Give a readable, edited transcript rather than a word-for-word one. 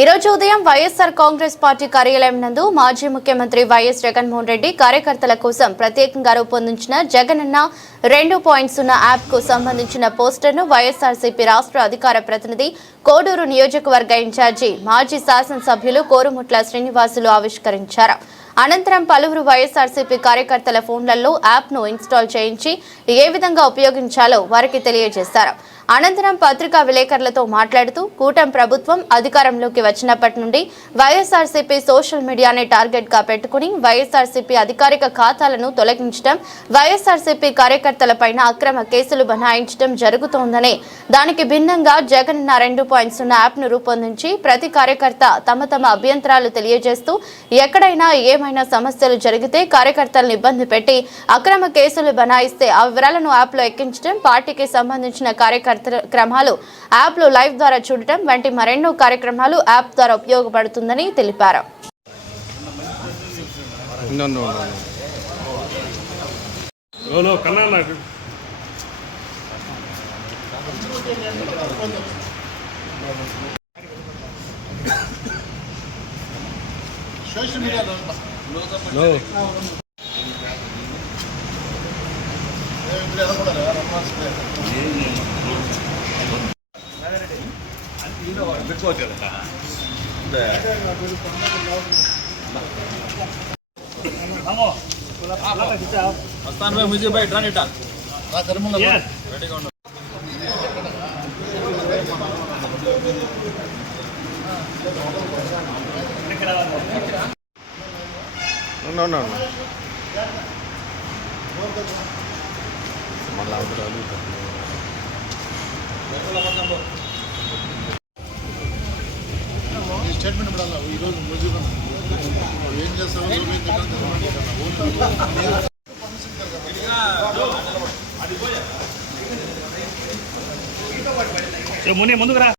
ఈ రోజు ఉదయం వైఎస్ఆర్ కాంగ్రెస్ పార్టీ కార్యాలయం నందు మాజీ ముఖ్యమంత్రి వైఎస్ జగన్మోహన్ రెడ్డి కార్యకర్తల కోసం ప్రత్యేకంగా రూపొందించిన జగనన్న 2.0 యాప్ కు సంబంధించిన పోస్టర్ను వైఎస్ఆర్సీపీ రాష్ట్ర అధికార ప్రతినిధి కోడూరు నియోజకవర్గ ఇన్ఛార్జి మాజీ శాసనసభ్యులు కోరుముట్ల శ్రీనివాసులు ఆవిష్కరించారు. అనంతరం పలువురు వైఎస్ఆర్సీపీ కార్యకర్తల ఫోన్లలో యాప్ను ఇన్స్టాల్ చేయించి ఏ విధంగా ఉపయోగించాలో వారికి తెలియజేశారు. అనంతరం పత్రికా విలేకరులతో మాట్లాడుతూ కూటమి ప్రభుత్వం అధికారంలోకి వచ్చినప్పటి నుండి వైఎస్ఆర్సీపీ సోషల్ మీడియాని టార్గెట్ గా పెట్టుకుని వైఎస్ఆర్సీపీ అధికారిక ఖాతాలను తొలగించడం, వైఎస్ఆర్సీపీ కార్యకర్తలపైన అక్రమ కేసులు బనాయించడం జరుగుతోందని, దానికి భిన్నంగా జగనన్న 2.0 యాప్ను రూపొందించి ప్రతి కార్యకర్త తమ అభ్యంతరాలు తెలియజేస్తూ ఎక్కడైనా ఏమైనా సమస్యలు జరిగితే కార్యకర్తలను ఇబ్బంది పెట్టి అక్రమ కేసులు బనాయిస్తే ఆ వివరాలను యాప్లో ఎక్కించడం, పార్టీకి సంబంధించిన కార్యక్రమాలు యాప్లో లైవ్ ద్వారా చూడటం వంటి మరెన్నో కార్యక్రమాలు యాప్ ద్వారా ఉపయోగపడుతుందని తెలిపారు. मुझे भाई ड्राने डाल No. స్టేట్మెంట్ పడాలా ఈరోజు ఏం చేస్తావు ముందుకు రా.